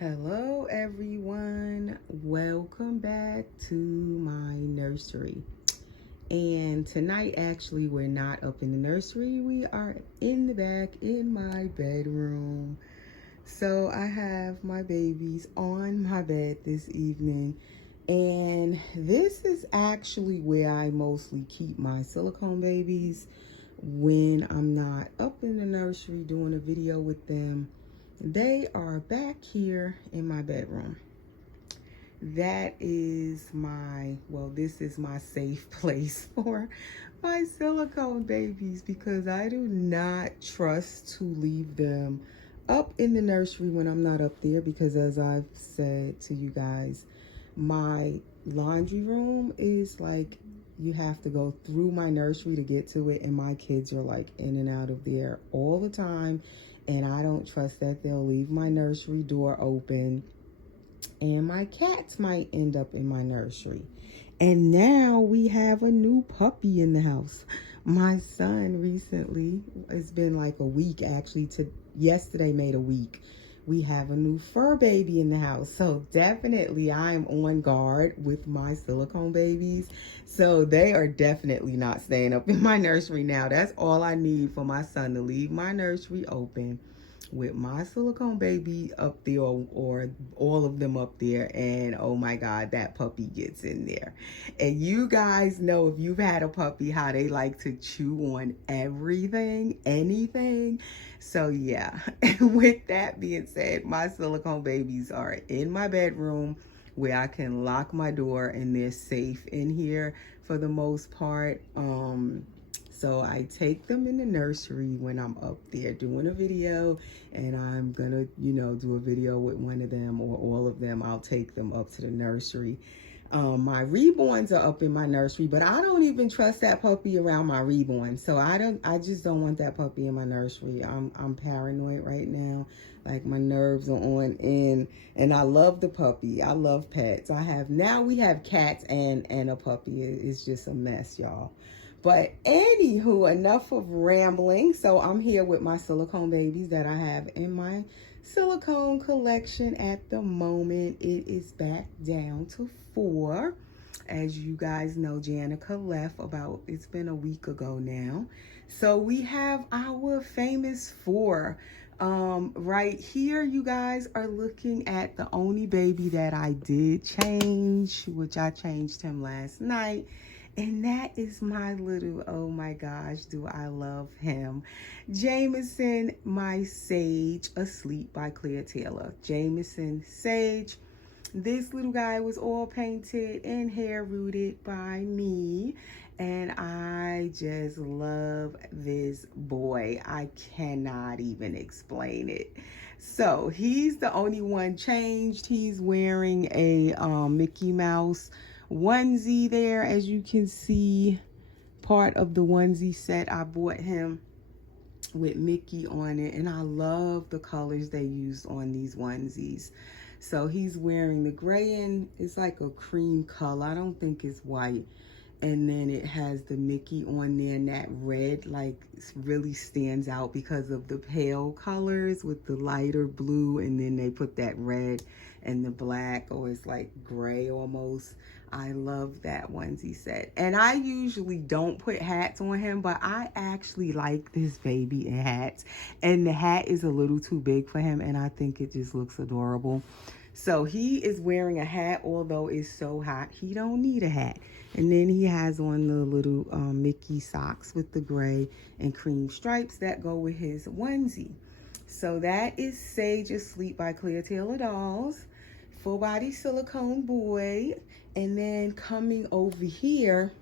Hello everyone, welcome back to my nursery. And tonight actually we're not up in the nursery, we are in the back in my bedroom. So I have my babies on my bed this evening, and this is actually where I mostly keep my silicone babies when I'm not up in the nursery doing a video with them. They are back here in my bedroom. That is this is my safe place for my silicone babies because I do not trust to leave them up in the nursery when I'm not up there, because as I've said to you guys, my laundry room is like, you have to go through my nursery to get to it, and my kids are like in and out of there all the time, and I don't trust that they'll leave my nursery door open, and my cats might end up in my nursery. And now we have a new puppy in the house. My son recently, it's been like a week actually, to yesterday made a week. We have a new fur baby in the house. So definitely I am on guard with my silicone babies. So they are definitely not staying up in my nursery now. That's all I need for my son to leave my nursery open with my silicone baby up there, or all of them up there, and oh my god, that puppy gets in there. And you guys know, if you've had a puppy, how they like to chew on everything, anything. So yeah, with that being said, my silicone babies are in my bedroom where I can lock my door and they're safe in here for the most part. So I take them in the nursery when I'm up there doing a video, and I'm gonna, do a video with one of them or all of them. I'll take them up to the nursery. My reborns are up in my nursery, but I don't even trust that puppy around my reborn. So I just don't want that puppy in my nursery. I'm paranoid right now. Like, my nerves are on end, and I love the puppy. I love pets. We have cats and a puppy. It's just a mess, y'all. But anywho, enough of rambling. So I'm here with my silicone babies that I have in my silicone collection at the moment. It is back down to 4. As you guys know, Janica left it's been a week ago now. So we have our famous 4. Right here, you guys are looking at the only baby that I did change, which I changed him last night. And that is my little, oh my gosh, do I love him, Jameson, my Sage, Asleep by Claire Taylor. Jameson Sage. This little guy was all painted and hair rooted by me, and I just love this boy. I cannot even explain it. So he's the only one changed. He's wearing a Mickey Mouse onesie there, as you can see, part of the onesie set I bought him with Mickey on it, and I love the colors they used on these onesies. So he's wearing the gray, and it's like a cream color. I don't think it's white. And then it has the Mickey on there, and that red like really stands out because of the pale colors with the lighter blue, and then they put that red and the black, or it's like gray almost. I love that onesie set. And I usually don't put hats on him, but I actually like this baby in hats, and the hat is a little too big for him, and I think it just looks adorable. So he is wearing a hat, although it's so hot he don't need a hat. And then he has on the little Mickey socks with the gray and cream stripes that go with his onesie. So that is Sage Asleep by Claire Taylor Dolls, full body silicone boy. And then coming over here,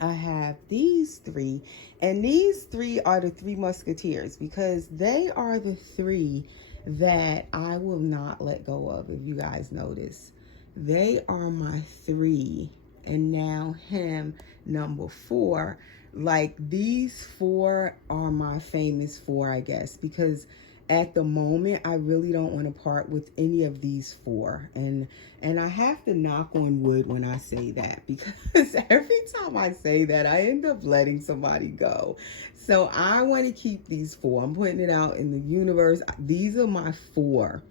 I have these 3, and these 3 are the 3 Musketeers, because they are the 3 that I will not let go of. If you guys notice, they are my 3, and now him, number 4. Like, these 4 are my famous 4, I guess, because at the moment I really don't want to part with any of these 4, and I have to knock on wood when I say that, because every time I say that I end up letting somebody go. So I want to keep these 4. I'm putting it out in the universe. These are my 4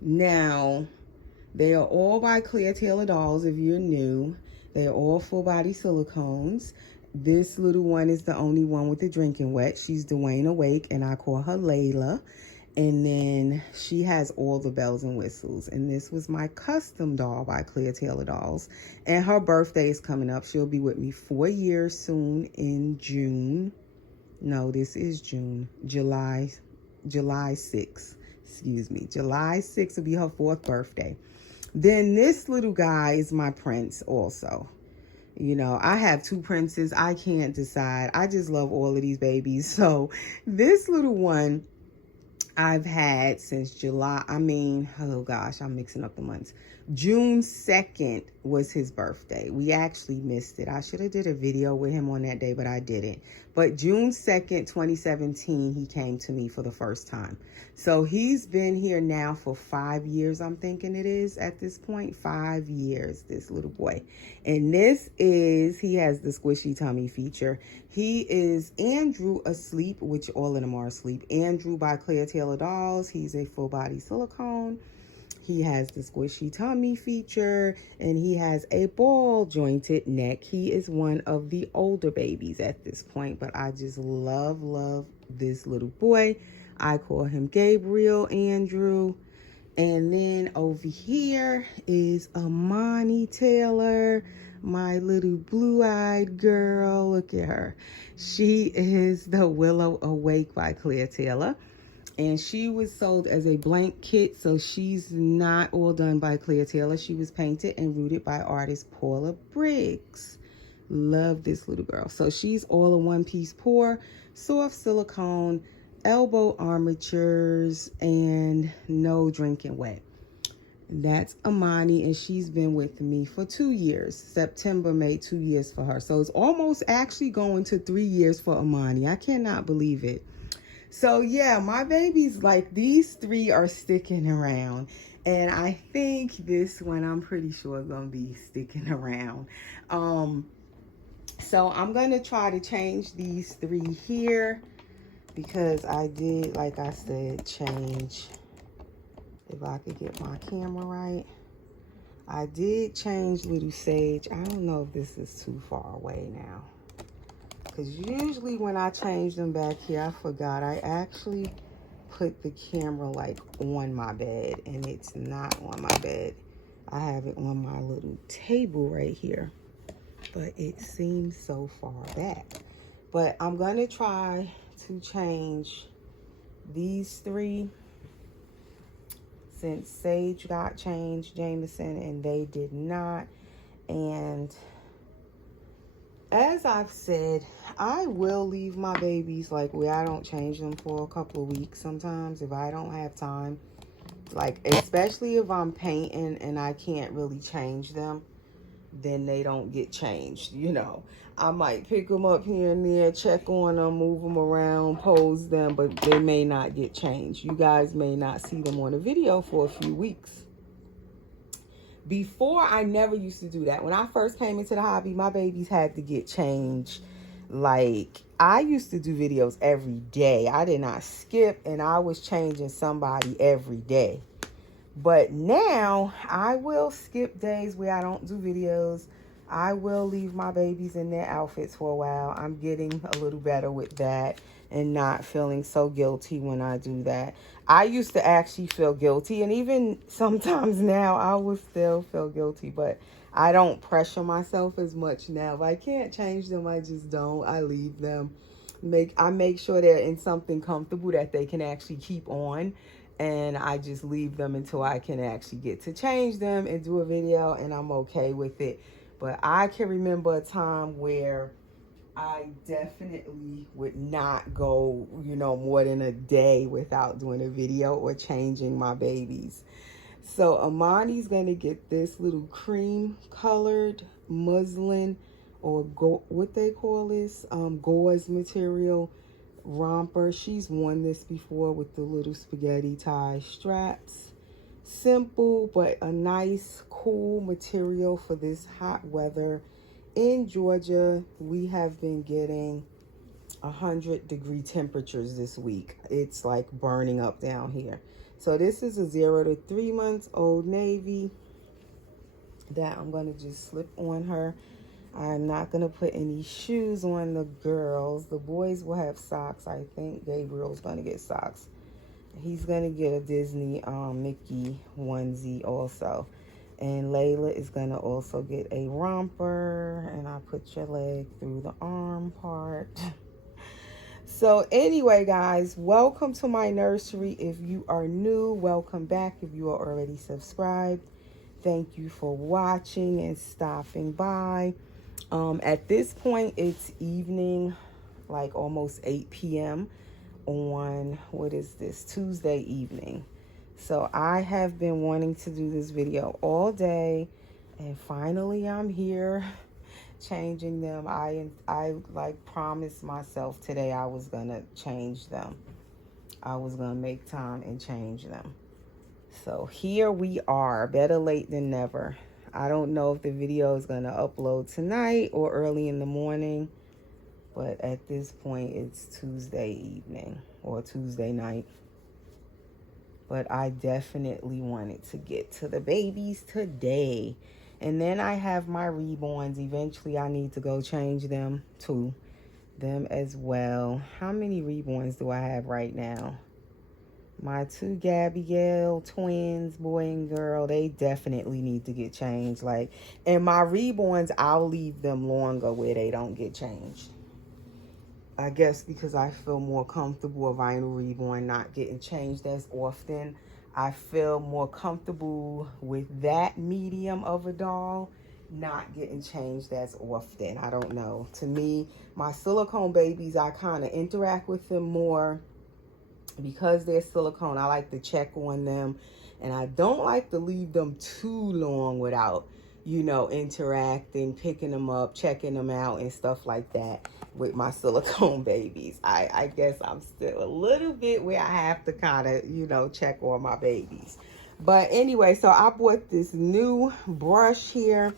Now, they are all by Clear Taylor Dolls if you're new. They are all full body silicones. This little one is the only one with the drinking wet. She's Dwayne Awake, and I call her Layla. And then she has all the bells and whistles. And this was my custom doll by Clear Taylor Dolls. And her birthday is coming up. She'll be with me 4 years soon in June. No, this is June. July 6th. Excuse me. July 6th will be her 4th birthday. Then this little guy is my prince also. You know, I have 2 princes. I can't decide. I just love all of these babies. So this little one I've had since July. Oh gosh, I'm mixing up the months. June 2nd was his birthday. We actually missed it. I should have did a video with him on that day, but I didn't. But June 2nd, 2017, he came to me for the first time. So he's been here now for 5 years, I'm thinking it is at this point. 5 years, this little boy. And he has the squishy tummy feature. He is Andrew asleep, which all of them are asleep. Andrew by Clear Taylor Dolls. He's a full body silicone. He has the squishy tummy feature, and he has a ball jointed neck. He is one of the older babies at this point, but I just love this little boy. I call him Gabriel Andrew. And then over here is Amani Taylor, my little blue-eyed girl. Look at her. She is the Willow Awake by Clear Taylor. And she was sold as a blank kit, so she's not all done by Clear Taylor. She was painted and rooted by artist Paula Briggs. Love this little girl. So she's all a one-piece pour, soft silicone, elbow armatures, and no drinking wet. That's Amani, and she's been with me for 2 years. September made 2 years for her. So it's almost actually going to 3 years for Amani. I cannot believe it. So yeah, my babies, like these 3 are sticking around. And I think this one, I'm pretty sure gonna be sticking around. So I'm gonna try to change these 3 here, because I did, like I said, change, if I could get my camera right. I did change Little Sage. I don't know if this is too far away now, because usually when I change them back here, I forgot I actually put the camera like on my bed, and it's not on my bed. I have it on my little table right here, but it seems so far back. But I'm gonna try to change these 3, since Sage got changed, Jameson, and they did not. And as I've said, I will leave my babies like where I don't change them for a couple of weeks sometimes if I don't have time. Like, especially if I'm painting and I can't really change them, then they don't get changed, you know. I might pick them up here and there, check on them, move them around, pose them, but they may not get changed. You guys may not see them on a video for a few weeks. Before, I never used to do that. When I first came into the hobby, my babies had to get changed. Like, I used to do videos every day. I did not skip, and I was changing somebody every day. But now, I will skip days where I don't do videos. I will leave my babies in their outfits for a while. I'm getting a little better with that and not feeling so guilty when I do that. I used to actually feel guilty, and even sometimes now I will still feel guilty, but I don't pressure myself as much now. If I can't change them, I just don't. I leave them. I make sure they're in something comfortable that they can actually keep on, and I just leave them until I can actually get to change them and do a video, and I'm okay with it. But I can remember a time where I definitely would not go, you know, more than a day without doing a video or changing my babies. So Amani's going to get this little cream colored muslin, or what they call this, gauze material romper. She's worn this before with the little spaghetti tie straps. Simple, but a nice, cool material for this hot weather. In Georgia, we have been getting 100-degree temperatures this week. It's like burning up down here. So this is a 0 to 3 months old navy that I'm going to just slip on her. I'm not going to put any shoes on the girls. The boys will have socks. I think Gabriel's going to get socks. He's going to get a Disney Mickey onesie also. And Layla is going to also get a romper. And I put your leg through the arm part. So anyway, guys, welcome to my nursery. If you are new, welcome back. If you are already subscribed, thank you for watching and stopping by. At this point, it's evening, like almost 8 p.m. on, what is this, Tuesday evening. So I have been wanting to do this video all day, and finally I'm here changing them. I like promised myself today I was gonna change them. I was gonna make time and change them. So here we are, better late than never. I don't know if the video is gonna upload tonight or early in the morning, but at this point it's Tuesday evening or Tuesday night. But I definitely wanted to get to the babies today. And then I have my reborns. Eventually I need to go change them too. Them as well. How many reborns do I have right now? My two Gabrielle twins, boy and girl, they definitely need to get changed. Like, and my reborns, I'll leave them longer where they don't get changed. I guess because I feel more comfortable a vinyl reborn not getting changed as often. I feel more comfortable with that medium of a doll not getting changed as often. I don't know. To me, my silicone babies, I kind of interact with them more. Because they're silicone, I like to check on them, and I don't like to leave them too long without, you know, interacting, picking them up, checking them out and stuff like that with my silicone babies. I guess I'm still a little bit where I have to kind of, you know, check on my babies. But anyway, so I bought this new brush here,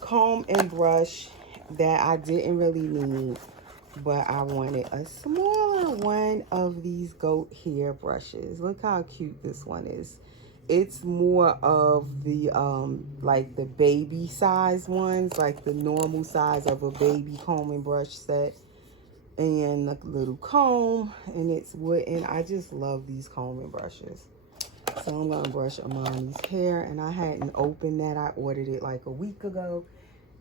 comb and brush, that I didn't really need, but I wanted a smaller one of these goat hair brushes. Look how cute this one is. It's more of the like the baby size ones, like the normal size of a baby comb and brush set, and a little comb, and it's wooden. I just love these comb and brushes. So I'm gonna brush Amani's hair, and I hadn't opened that. I ordered it like a week ago.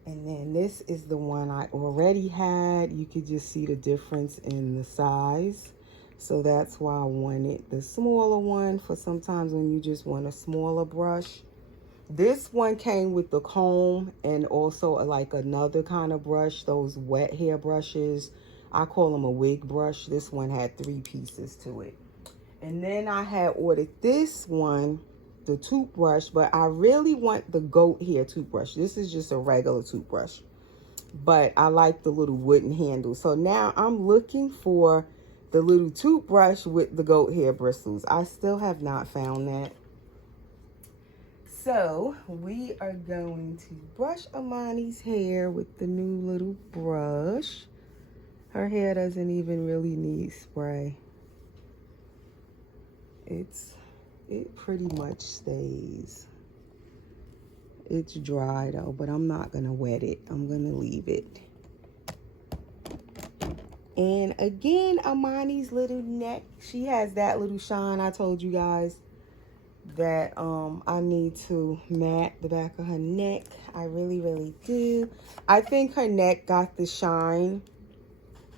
And then this is the one I already had. You could just see the difference in the size. So that's why I wanted the smaller one for sometimes when you just want a smaller brush. This one came with the comb and also like another kind of brush, those wet hair brushes. I call them a wig brush. This one had 3 pieces to it. And then I had ordered this one, the toothbrush, but I really want the goat hair toothbrush. This is just a regular toothbrush, but I like the little wooden handle. So now I'm looking for the little toothbrush with the goat hair bristles. I still have not found that. So we are going to brush Amani's hair with the new little brush. Her hair doesn't even really need spray. It pretty much stays. It's dry though, but I'm not gonna wet it. I'm gonna leave it. And again, Amani's little neck, she has that little shine. I told you guys that I need to mat the back of her neck. I really, really do. I think her neck got the shine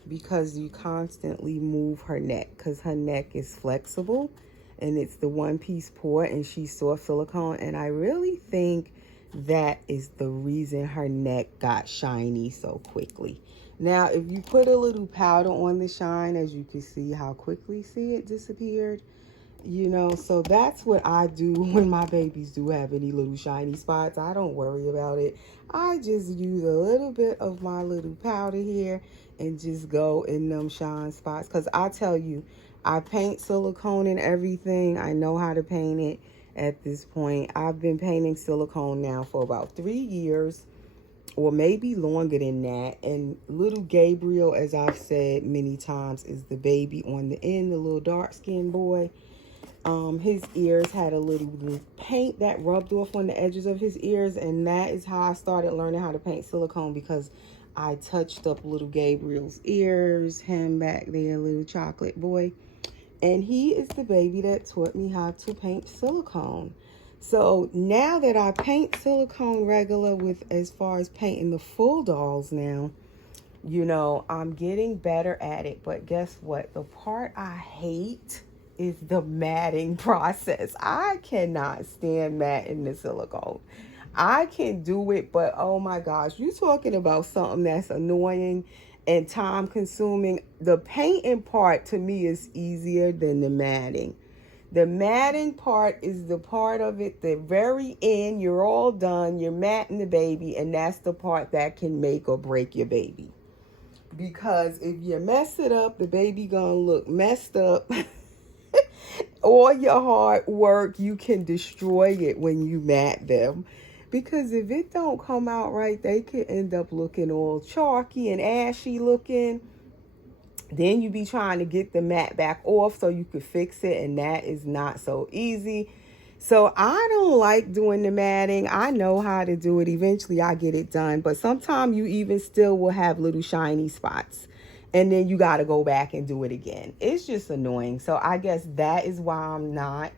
because you constantly move her neck, because her neck is flexible. And it's the one-piece port, and she's soft silicone. And I really think that is the reason her neck got shiny so quickly. Now, if you put a little powder on the shine, as you can see how quickly, see, it disappeared. You know, so that's what I do when my babies do have any little shiny spots. I don't worry about it. I just use a little bit of my little powder here and just go in them shine spots. Because I tell you, I paint silicone and everything. I know how to paint it at this point. I've been painting silicone now for about 3 years, or maybe longer than that. And little Gabriel, as I've said many times, is the baby on the end, the little dark-skinned boy. His ears had a little paint that rubbed off on the edges of his ears, and that is how I started learning how to paint silicone, because I touched up little Gabriel's ears, him back there, little chocolate boy. And he is the baby that taught me how to paint silicone. So now that I paint silicone regular, with as far as painting the full dolls now, you know, I'm getting better at it. But guess what? The part I hate is the matting process. I cannot stand matting the silicone. I can do it, but oh my gosh, you're talking about something that's annoying and time consuming. The painting part to me is easier than the matting. The matting part is the part of it, the very end, you're all done, you're matting the baby, and that's the part that can make or break your baby. Because if you mess it up, the baby gonna look messed up. All your hard work, you can destroy it when you mat them. Because if it don't come out right, they could end up looking all chalky and ashy looking. Then you be trying to get the mat back off so you could fix it, and that is not so easy. So I don't like doing the matting. I know how to do it. Eventually I get it done. But sometimes you even still will have little shiny spots. And then you got to go back and do it again. It's just annoying. So I guess that is why I'm not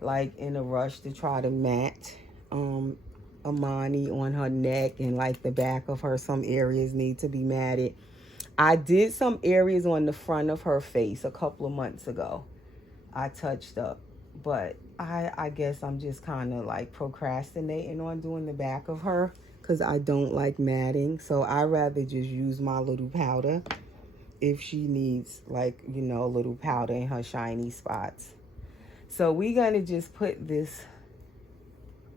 like in a rush to try to mat Amani on her neck, and like the back of her. Some areas need to be matted. I did some areas on the front of her face a couple of months ago. I touched up. But I guess I'm just kind of like procrastinating on doing the back of her, because I don't like matting. So I rather just use my little powder if she needs, like, you know, a little powder in her shiny spots. So we're going to just put this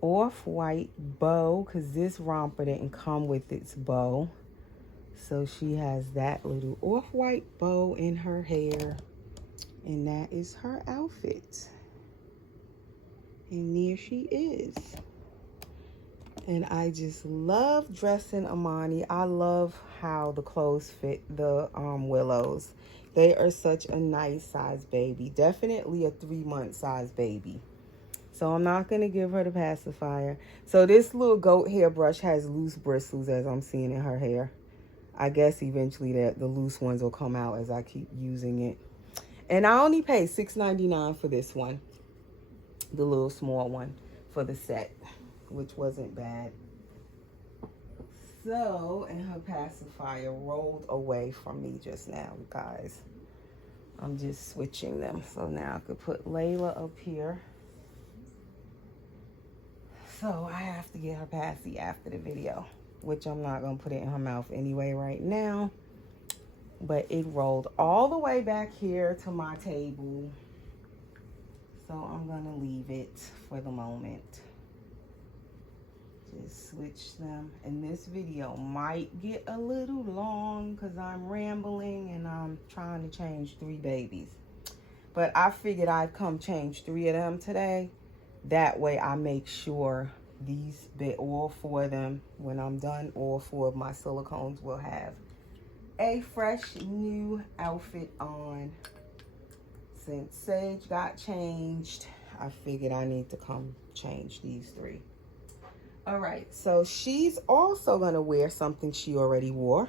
off-white bow, because this romper didn't come with its bow. So she has that little off-white bow in her hair. And that is her outfit. And there she is. And I just love dressing Amani. I love how the clothes fit the Willows. They are such a nice size baby. Definitely a 3-month size baby. So I'm not going to give her the pacifier. So this little goat hair brush has loose bristles, as I'm seeing in her hair. I guess eventually the loose ones will come out as I keep using it. And I only paid $6.99 for this one. The little small one for the set, which wasn't bad. So, and her pacifier rolled away from me just now, guys. I'm just switching them. So now I could put Layla up here. So I have to get her passy after the video, which I'm not going to put it in her mouth anyway right now. But it rolled all the way back here to my table. So I'm going to leave it for the moment. Just switch them. And this video might get a little long because I'm rambling and I'm trying to change 3 babies. But I figured I'd come change 3 of them today. That way I make sure all 4 of them, when I'm done, all 4 of my silicones will have a fresh new outfit on. Since Sage got changed, I figured I need to come change these 3. All right, so she's also going to wear something she already wore.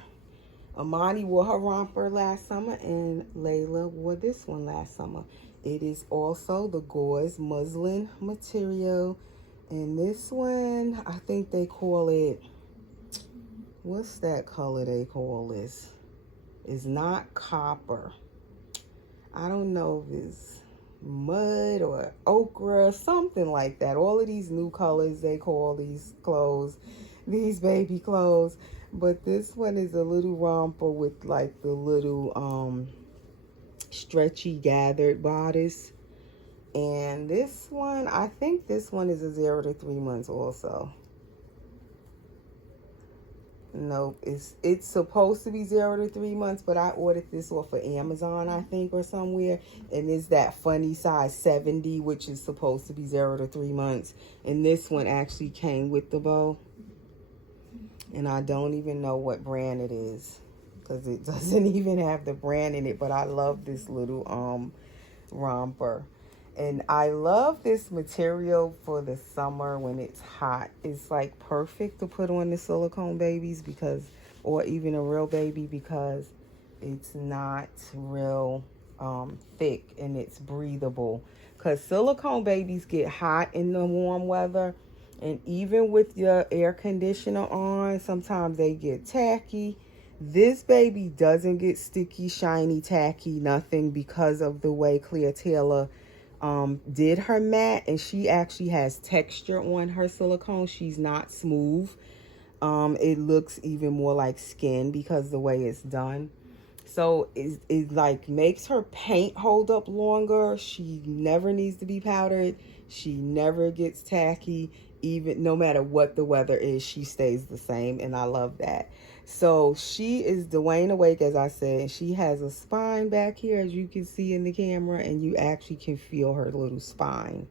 Amani wore her romper last summer, and Layla wore this one last summer. It is also the gauze muslin material. And this one, I think they call it, what's that color they call this? It's not copper. I don't know if it's mud or ochre, something like that. All of these new colors they call these clothes, these baby clothes. But this one is a little romper with like the little stretchy gathered bodice. And this one, I think this one is a 0 to 3 months also. Nope, it's supposed to be 0 to 3 months, but I ordered this off of Amazon, I think, or somewhere. And it's that funny size 70, which is supposed to be 0 to 3 months. And this one actually came with the bow. And I don't even know what brand it is, because it doesn't even have the brand in it. But I love this little romper. And I love this material for the summer when it's hot. It's like perfect to put on the silicone babies because, or even a real baby, because it's not real thick and it's breathable. Because silicone babies get hot in the warm weather. And even with your air conditioner on, sometimes they get tacky. This baby doesn't get sticky, shiny, tacky, nothing, because of the way Cleotilla did her mat, and she actually has texture on her silicone. She's not smooth. It looks even more like skin because the way it's done. So it like makes her paint hold up longer. She never needs to be powdered. She never gets tacky. Even no matter what the weather is, she stays the same, and I love that. So she is Dwayne Awake, as I said. She has a spine back here, as you can see in the camera, and you actually can feel her little spine.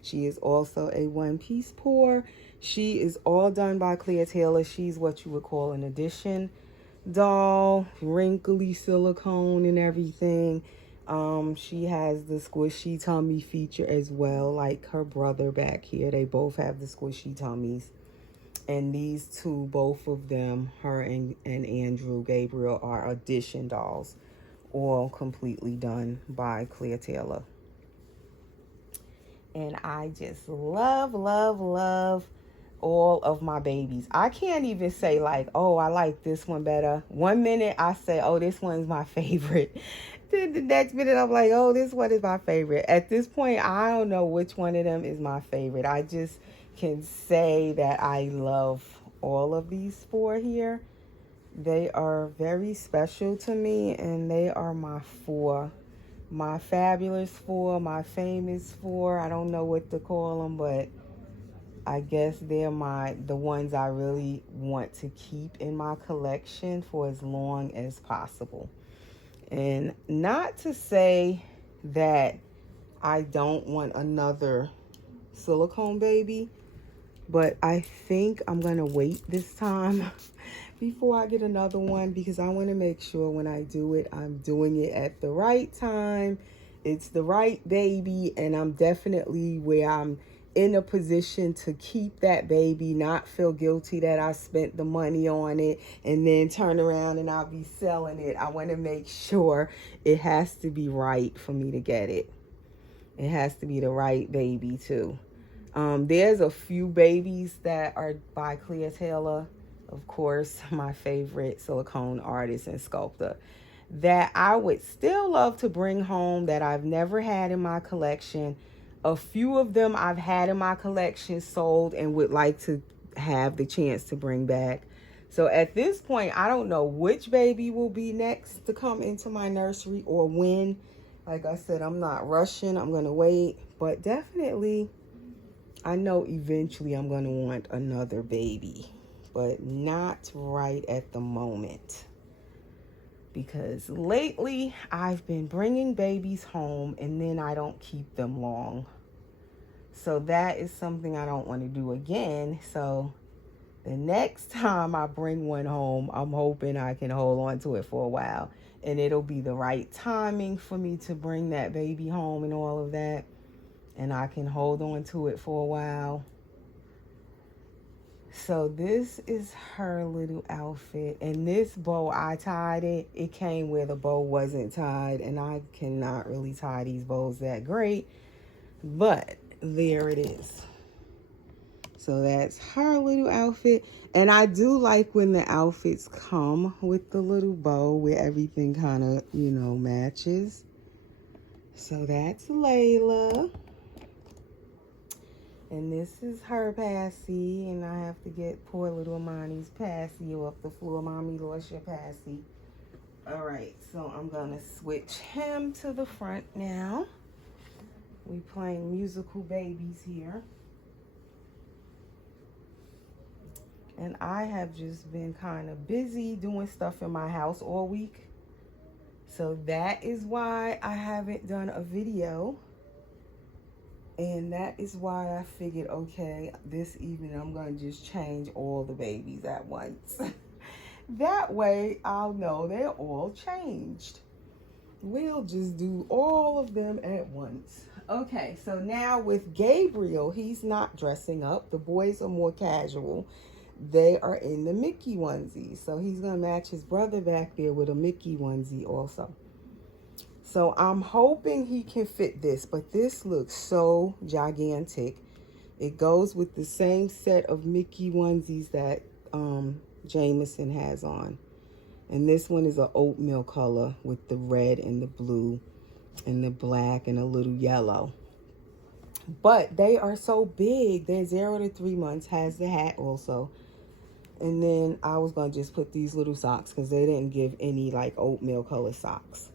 She is also a one-piece pour. She is all done by Cleotilla. She's what you would call an addition doll, wrinkly silicone and everything. She has the squishy tummy feature as well, like her brother back here. They both have the squishy tummies. And these two, both of them, her and Andrew Gabriel, are addition dolls, all completely done by Cleotilla. And I just love, love, love all of my babies. I can't even say like, oh, I like this one better. One minute I say, oh, this one's my favorite. Then the next minute I'm like, oh, this one is my favorite. At this point, I don't know which one of them is my favorite. I just can say that I love all of these four here. They are very special to me, and they are my four. My fabulous four, my famous four. I don't know what to call them, but I guess they're the ones I really want to keep in my collection for as long as possible. And not to say that I don't want another silicone baby, but I think I'm going to wait this time before I get another one, because I want to make sure when I do it, I'm doing it at the right time. It's the right baby, and I'm definitely where I'm in a position to keep that baby, not feel guilty that I spent the money on it and then turn around and I'll be selling it. I want to make sure it has to be right for me to get it. It has to be the right baby too. There's a few babies that are by Cleotilla, of course, my favorite silicone artist and sculptor, that I would still love to bring home that I've never had in my collection. A few of them I've had in my collection, sold, and would like to have the chance to bring back. So at this point, I don't know which baby will be next to come into my nursery or when. Like I said, I'm not rushing. I'm going to wait. But definitely, I know eventually I'm going to want another baby. But not right at the moment. Because lately, I've been bringing babies home and then I don't keep them long. So that is something I don't want to do again. So the next time I bring one home, I'm hoping I can hold on to it for a while. And it'll be the right timing for me to bring that baby home and all of that. And I can hold on to it for a while. So this is her little outfit. And this bow, I tied it. It came where the bow wasn't tied. And I cannot really tie these bows that great. But there it is. So that's her little outfit. And I do like when the outfits come with the little bow where everything kind of, you know, matches. So that's Layla. And this is her passy. And I have to get poor little Amani's passy off the floor. Mommy lost your passy. All right, so I'm going to switch him to the front now. We playing musical babies here. And I have just been kind of busy doing stuff in my house all week. So that is why I haven't done a video. And that is why I figured, okay, this evening I'm going to just change all the babies at once. That way I'll know they're all changed. we'll just do all of them at once. Okay, so now with Gabriel, he's not dressing up. The boys are more casual. They are in the Mickey onesie. So he's going to match his brother back there with a Mickey onesie also. So I'm hoping he can fit this, but this looks so gigantic. It goes with the same set of Mickey onesies that Jameson has on. And this one is an oatmeal color with the red and the blue and the black and a little yellow. But they are so big. They're 0 to 3 months, has the hat also. And then I was going to just put these little socks because they didn't give any like oatmeal color socks.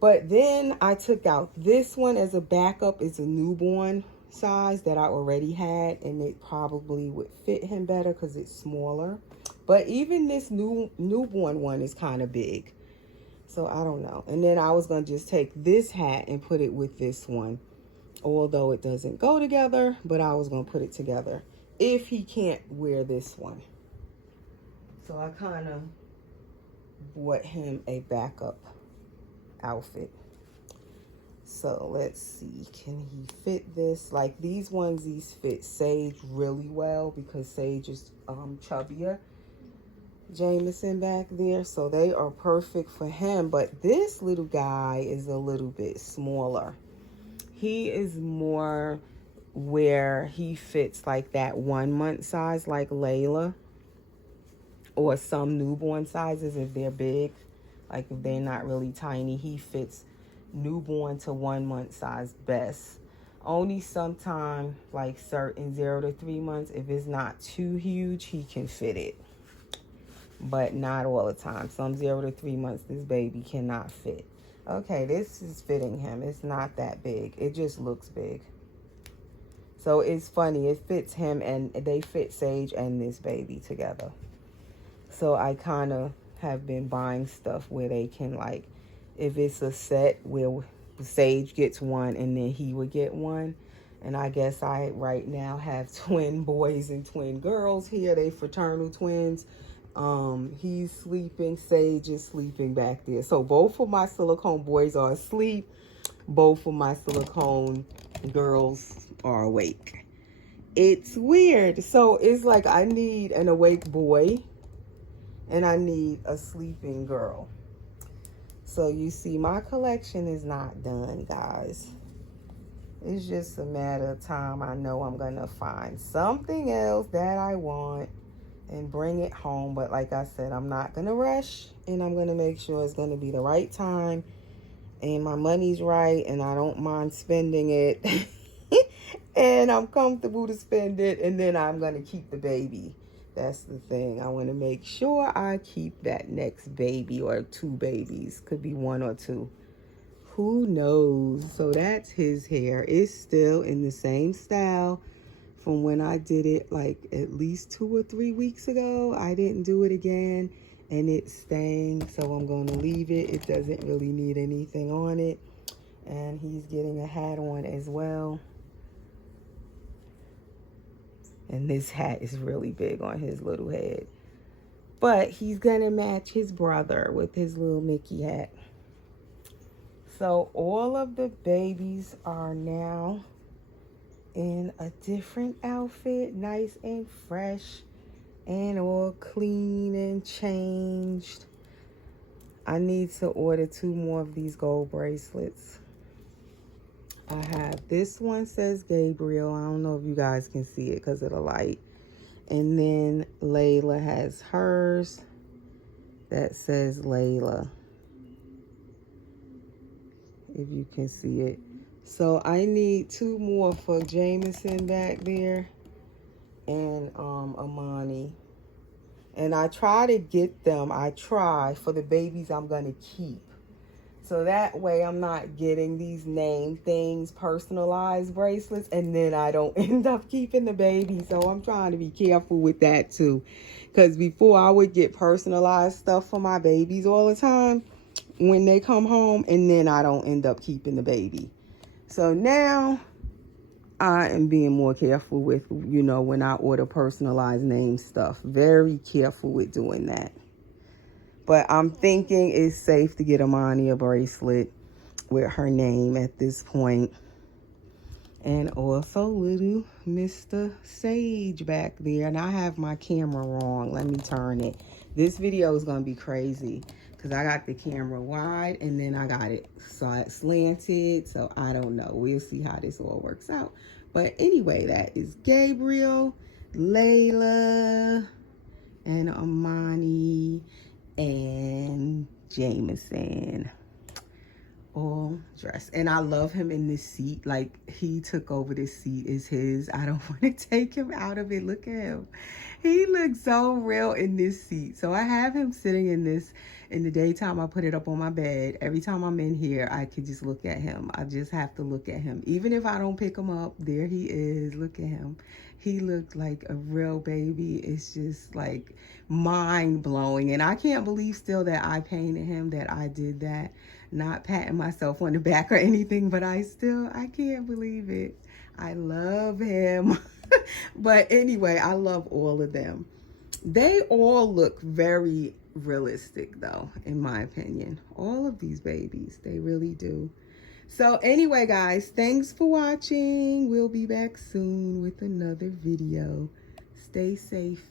But then I took out this one as a backup. It's a newborn size that I already had, and it probably would fit him better because it's smaller. But even this newborn one is kind of big. So I don't know. And then I was going to just take this hat and put it with this one. Although it doesn't go together, but I was going to put it together if he can't wear this one. So I kind of bought him a backup outfit. So let's see, can he fit this? Like these onesies fit Sage really well because Sage is chubbier. Jameson back there, so they are perfect for him. But this little guy is a little bit smaller. He is more where he fits like that 1 month size like Layla, or some newborn sizes if they're big. Like if they're not really tiny, he fits newborn to 1 month size best. Only sometime like certain 0 to 3 months, if it's not too huge, he can fit it. But not all the time. Some 0 to 3 months, this baby cannot fit. Okay, this is fitting him. It's not that big. It just looks big. So it's funny. It fits him, and they fit Sage and this baby together. So I kind of have been buying stuff where they can, like, if it's a set where Sage gets one and then he would get one. And I guess I right now have twin boys and twin girls here. They fraternal twins. He's sleeping. Sage is sleeping back there. So both of my silicone boys are asleep. Both of my silicone girls are awake. It's weird. So it's like I need an awake boy and I need a sleeping girl. So you see, my collection is not done, guys. It's just a matter of time. I know I'm going to find something else that I want and bring it home. But like I said, I'm not going to rush, and I'm going to make sure it's going to be the right time and my money's right and I don't mind spending it and I'm comfortable to spend it, and then I'm going to keep the baby. That's the thing. I want to make sure I keep that next baby, or 2 babies. Could be 1 or 2. Who knows? So that's his hair. It's still in the same style from when I did it like at least 2 or 3 weeks ago. I didn't do it again, and it's staying. So I'm going to leave it. It doesn't really need anything on it. And he's getting a hat on as well. And this hat is really big on his little head. But he's going to match his brother with his little Mickey hat. So all of the babies are now in a different outfit. Nice and fresh. And all clean and changed. I need to order 2 more of these gold bracelets. I have this one says Gabriel. I don't know if you guys can see it because of the light. And then Layla has hers that says Layla, if you can see it. So I need 2 more for Jameson back there and Amani. And I try to get them. I try for the babies I'm going to keep. So that way I'm not getting these name things, personalized bracelets, and then I don't end up keeping the baby. So I'm trying to be careful with that too. Because before I would get personalized stuff for my babies all the time when they come home, and then I don't end up keeping the baby. So now I am being more careful with, you know, when I order personalized name stuff. Very careful with doing that. But I'm thinking it's safe to get Amani a bracelet with her name at this point. And also little Mr. Sage back there. And I have my camera wrong. Let me turn it. This video is going to be crazy because I got the camera wide and then I got it slanted. So I don't know. We'll see how this all works out. But anyway, that is Gabriel, Layla, and Amani, and Jameson. All dressed. And I love him in this seat. Like, he took over this seat. Is his. I don't want to take him out of it. Look at him. He looks so real in this seat. So I have him sitting in this. In the daytime, I put it up on my bed. Every time I'm in here, I can just look at him. I just have to look at him. Even if I don't pick him up, there he is. Look at him. He looked like a real baby. It's just like mind-blowing. And I can't believe still that I painted him, that I did that. Not patting myself on the back or anything, but I can't believe it. I love him. But anyway, I love all of them. They all look very realistic though, in my opinion. All of these babies, they really do. So anyway, guys, thanks for watching. We'll be back soon with another video. Stay safe.